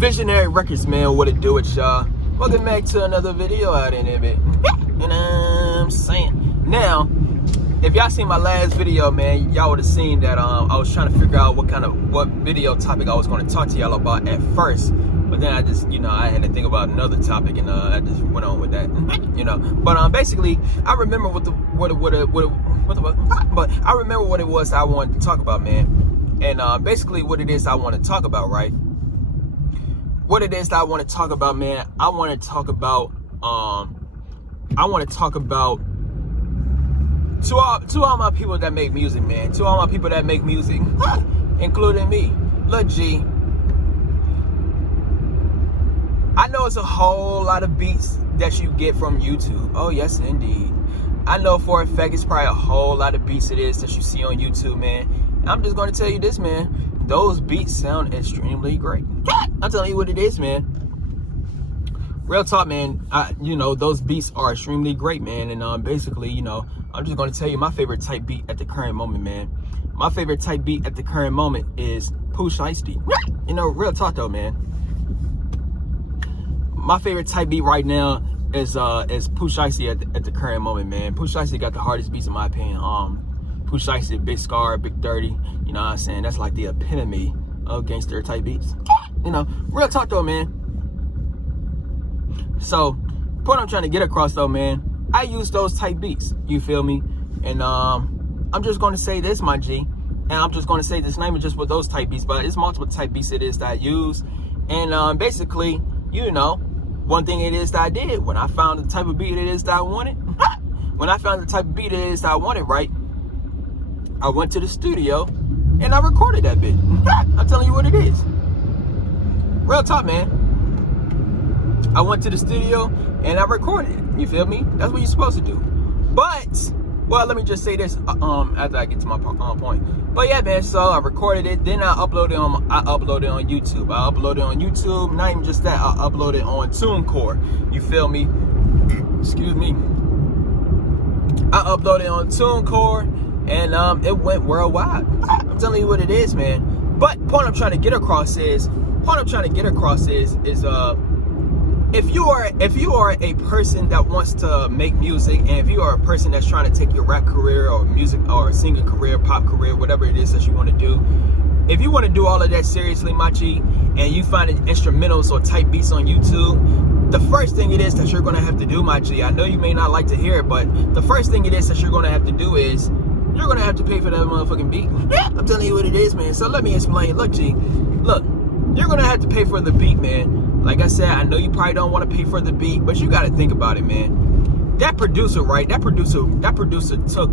Visionary Records, man, what it do it, y'all? Welcome back to another video out in it. You know what I'm saying? Now, if y'all seen my last video, man, y'all would have seen that I was trying to figure out what video topic I was going to talk to y'all about at first. But then I just, I had to think about another topic, and I just went on with that, But basically, I remember but I remember what it was I wanted to talk about, man. And basically, what it is I want to talk about, right? What it is that I want to talk about, man, I want to talk about to all my people that make music, man. To all my people that make music, including me. Look, G, I know it's a whole lot of beats that you get from YouTube. Oh, yes, indeed. I know for a fact it's probably a whole lot of beats it is that you see on YouTube, man. And I'm just going to tell you this, man. Those beats sound extremely great. I'm telling you what it is, man. Real talk, man. Those beats are extremely great, man. And basically, I'm just going to tell you my favorite type beat at the current moment, man. My favorite type beat at the current moment is Pooh Shiesty. Real talk though, man. My favorite type beat right now is Pooh Shiesty at the current moment, man. Pooh Shiesty got the hardest beats in my opinion. Pooh Shiesty, Big Scar, Big Dirty. You know what I'm saying? That's like the epitome of gangster type beats. Real talk though, man. So, what I'm trying to get across though, man, I use those type beats. You feel me? And I'm just going to say this, my G. And I'm just going to say this name is just with those type beats, but it's multiple type beats it is that I use. And basically, one thing it is that I did when I found the type of beat it is that I wanted. When I found the type of beat it is that I wanted, right? I went to the studio and I recorded that bit. I'm telling you what it is. Real talk, man. I went to the studio and I recorded it. You feel me? That's what you're supposed to do. But, well, let me just say this after I get to my point. But yeah, man, so I recorded it. Then I uploaded it on YouTube. I uploaded it on YouTube. Not even just that, I uploaded it on TuneCore. You feel me? Excuse me. I uploaded it on TuneCore. And it went worldwide. I'm telling you what it is, man. But point I'm trying to get across is if you are a person that wants to make music, and if you are a person that's trying to take your rap career or music or singing career, pop career, whatever it is that you want to do, if you want to do all of that seriously, my G, and you find instrumentals or type beats on YouTube, the first thing it is that you're going to have to do, my G, I know you may not like to hear it, but the first thing it is that you're going to have to do is you're going to have to pay for that motherfucking beat. I'm telling you what it is, man. So let me explain. Look, G, look, you're going to have to pay for the beat, man. Like I said, I know you probably don't want to pay for the beat, but you got to think about it, man. That producer, right? That producer took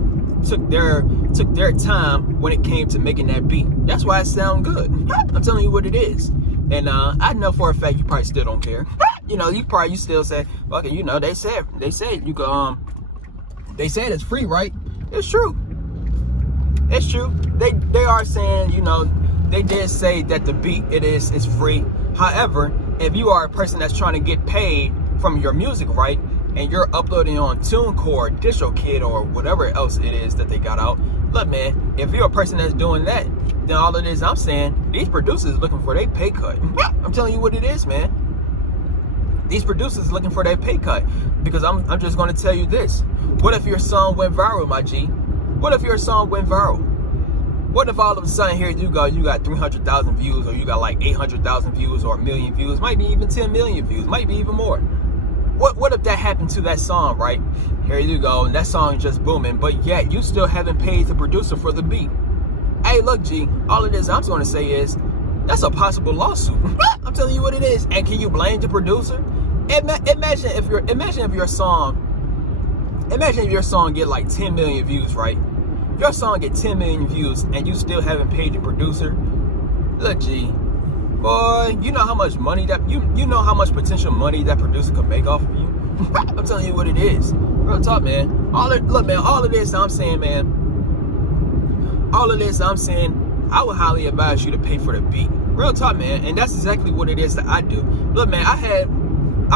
their time when it came to making that beat. That's why it sound good. I'm telling you what it is. And I know for a fact you probably still don't care. You still say, okay, they said you go they said it's free, right? It's true. It's true. They are saying, they did say that the beat is free. However, if you are a person that's trying to get paid from your music, right, and you're uploading on TuneCore, DistroKid, or whatever else it is that they got out, look, man, if you're a person that's doing that, then all it is I'm saying, these producers looking for their pay cut. I'm telling you what it is, man. These producers looking for their pay cut. Because I'm just going to tell you this. What if your song went viral, my G? What if your song went viral? What if all of a sudden here you got 300,000 views, or you got like 800,000 views, or 1 million views, might be even 10 million views, might be even more. What if that happened to that song, right? Here you go, and that song is just booming, but yet you still haven't paid the producer for the beat. Hey, look, G, all of this I'm going to say is that's a possible lawsuit. I'm telling you what it is. And can you blame the producer? Imagine if your song get like 10 million views, right? If your song get 10 million views and you still haven't paid the producer, look, G, boy, you know how much money that you know how much potential money that producer could make off of you. I'm telling you what it is. Real talk, man. All of this I'm saying, man. All of this I'm saying, I would highly advise you to pay for the beat. Real talk, man. And that's exactly what it is that I do. Look, man, I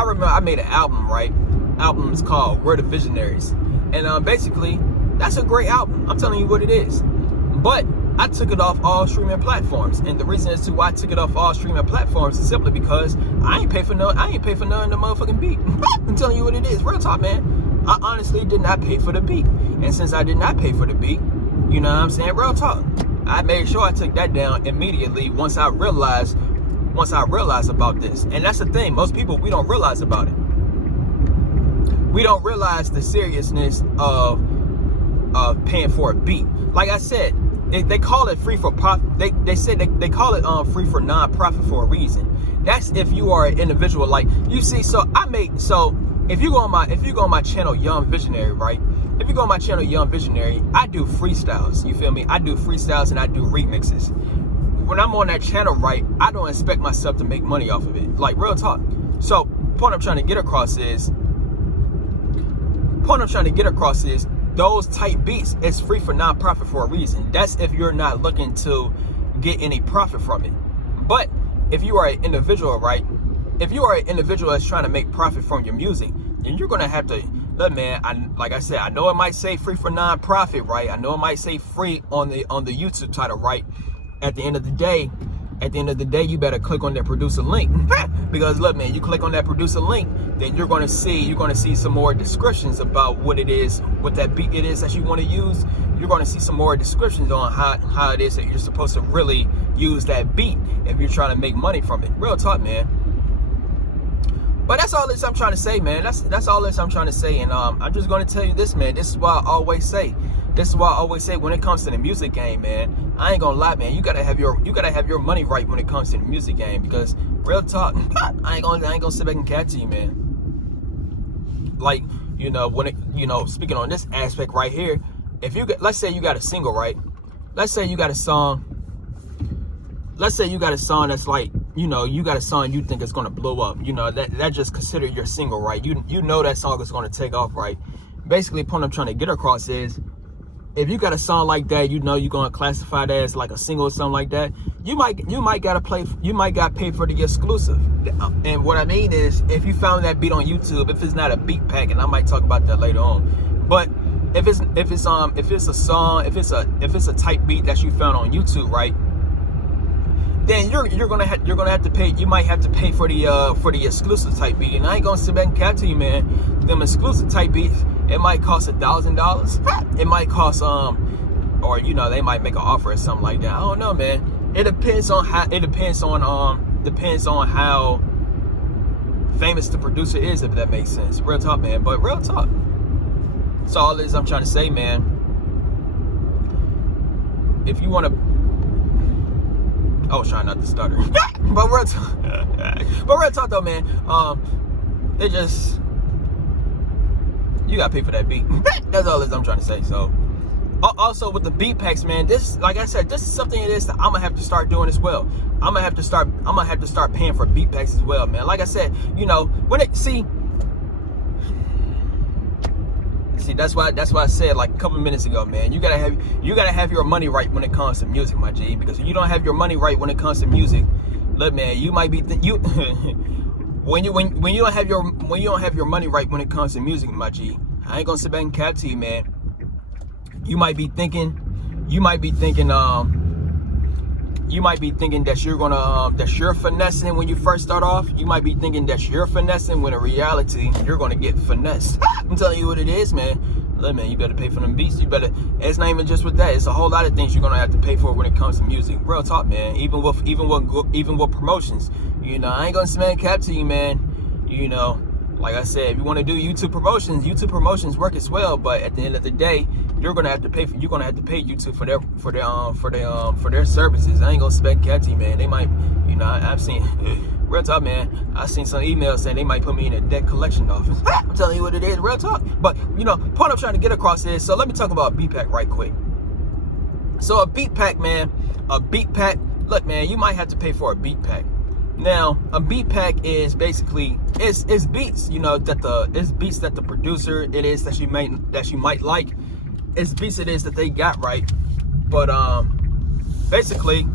remember I made an album, right? Album is called We're the Visionaries. And basically, that's a great album. I'm telling you what it is. But I took it off all streaming platforms. And the reason as to why I took it off all streaming platforms is simply because I ain't pay for none of the motherfucking beat. I'm telling you what it is. Real talk, man. I honestly did not pay for the beat. And since I did not pay for the beat, you know what I'm saying? Real talk. I made sure I took that down immediately once I realized about this. And that's the thing. Most people, we don't realize about it. We don't realize the seriousness of paying for a beat. Like I said, they call it free for profit. They said they call it free for non-profit for a reason. That's if you are an individual. Like you see, so if you go on my channel Young Visionary, right? If you go on my channel Young Visionary, I do freestyles. You feel me? I do freestyles and I do remixes. When I'm on that channel, right, I don't expect myself to make money off of it. Like real talk. So point I'm trying to get across is those type beats is free for non-profit for a reason. That's if you're not looking to get any profit from it. But if you are an individual, right? If you are an individual that's trying to make profit from your music, then you're gonna have to look, man. Like I said, I know it might say free for non-profit, right? I know it might say free on the YouTube title, right? At the end of the day, you better click on that producer link. Because look, man, you click on that producer link, then you're gonna see some more descriptions about what it is, what that beat it is that you want to use. You're gonna see some more descriptions on how it is that you're supposed to really use that beat if you're trying to make money from it. Real talk, man. But that's all this I'm trying to say, man. That's all this I'm trying to say. And I'm just gonna tell you this, man. This is why I always say when it comes to the music game, man, I ain't gonna lie, man. You gotta have your money right when it comes to the music game, because real talk, I ain't gonna sit back and cat to you, man. Like, speaking on this aspect right here, if you let's say you got a single, right? Let's say you got a song that's like, you got a song you think is gonna blow up. That just consider your single, right? You know that song is gonna take off, right? Basically, the point I'm trying to get across is, if you got a song like that, you're gonna classify that as like a single or something like that, you might gotta pay for the exclusive. And what I mean is, if you found that beat on YouTube, if it's not a beat pack, and I might talk about that later on, but if it's a type beat that you found on YouTube, right? Then you're gonna have to pay. You might have to pay for the exclusive type beat. And I ain't gonna sit back and cap to you, man. Them exclusive type beats, it might cost $1,000. It might cost or they might make an offer or something like that. I don't know, man. It depends on how famous the producer is, if that makes sense. Real talk, man. But real talk. That's all it is I'm trying to say, man. If you want to, I was trying not to stutter. but real talk though, man. You gotta pay for that beat. That's all it is I'm trying to say. So, also with the beat packs, man, this, like I said, this is something that I'm gonna have to start doing as well. I'm gonna have to start paying for beat packs as well, man. Like I said, See, that's why I said like a couple minutes ago, man. You gotta have your money right when it comes to music, my G. Because if you don't have your money right when it comes to music, look, man, you might be when you don't have your money right when it comes to music, my G. I ain't gonna sit back and cap to you, man. You might be thinking that you're finessing when you first start off. You might be thinking that you're finessing when in reality you're gonna get finessed. I'm telling you what it is, man. Look, man, you better pay for them beats. It's not even just with that. It's a whole lot of things you're gonna have to pay for when it comes to music. Real talk, man. Even with promotions. I ain't gonna smack cap to you, man. Like I said, if you want to do YouTube promotions work as well. But at the end of the day, you're gonna have to pay YouTube for their services. I ain't gonna spec cat to you, man. They might, I've seen real talk, man. I've seen some emails saying they might put me in a debt collection office. I'm telling you what it is, real talk. But point I'm trying to get across is, so let me talk about a beat pack right quick. So a beat pack, look, man, you might have to pay for a beat pack. Now, a beat pack is basically it's beats, it's beats that the producer it is that you might like. It's beats it is that they got right. But basically,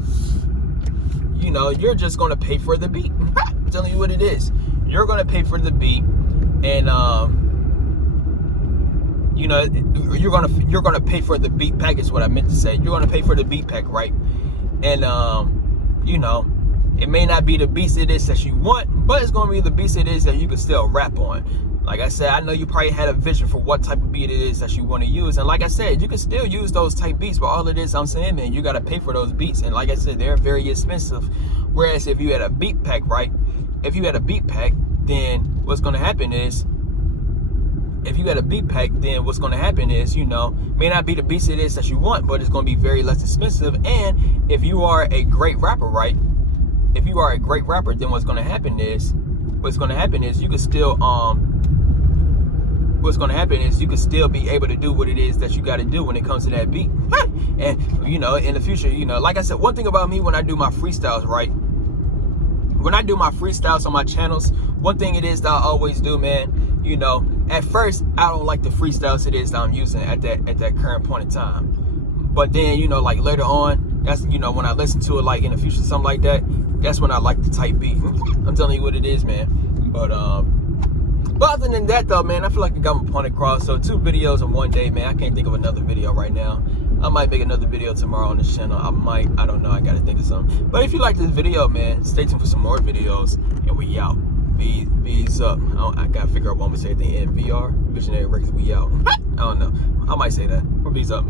you're just gonna pay for the beat. I'm telling you what it is. You're gonna pay for the beat, and you know, you're gonna pay for the beat pack is what I meant to say. You're gonna pay for the beat pack, right? And you know, it may not be the beats it is that you want, but it's gonna be the beats it is that you can still rap on. Like I said, I know you probably had a vision for what type of beat it is that you want to use. And like I said, you can still use those type beats, but all it is, I'm saying, man, you got to pay for those beats. And like I said, they're very expensive. Whereas if you had a beat pack, right? If you had a beat pack, then what's going to happen is, you know, may not be the beats it is that you want, but it's going to be very less expensive. And if you are a great rapper, right? If you are a great rapper, then what's going to happen is you can still, what's going to happen is you can still be able to do what it is that you got to do when it comes to that beat. And, you know, in the future, you know, like I said, one thing about me when I do my freestyles, right? When I do my freestyles on my channels, one thing it is that I always do, man, you know, at first, I don't like the freestyles it is that I'm using at that current point in time. But then, you know, like later on, that's, you know, when I listen to it, like in the future, something like that, that's when I like the type beat. I'm telling you what it is, man. But other than that, though, man, I feel like I got my point across. So 2 videos in one day, man. I can't think of another video right now. I might make another video tomorrow on this channel. I don't know. I got to think of something. But if you like this video, man, stay tuned for some more videos. And we out. V's up. I got to figure out what I'm going to say at the end. VR, Visionary Records, we out. I don't know. I might say that. Or V's up.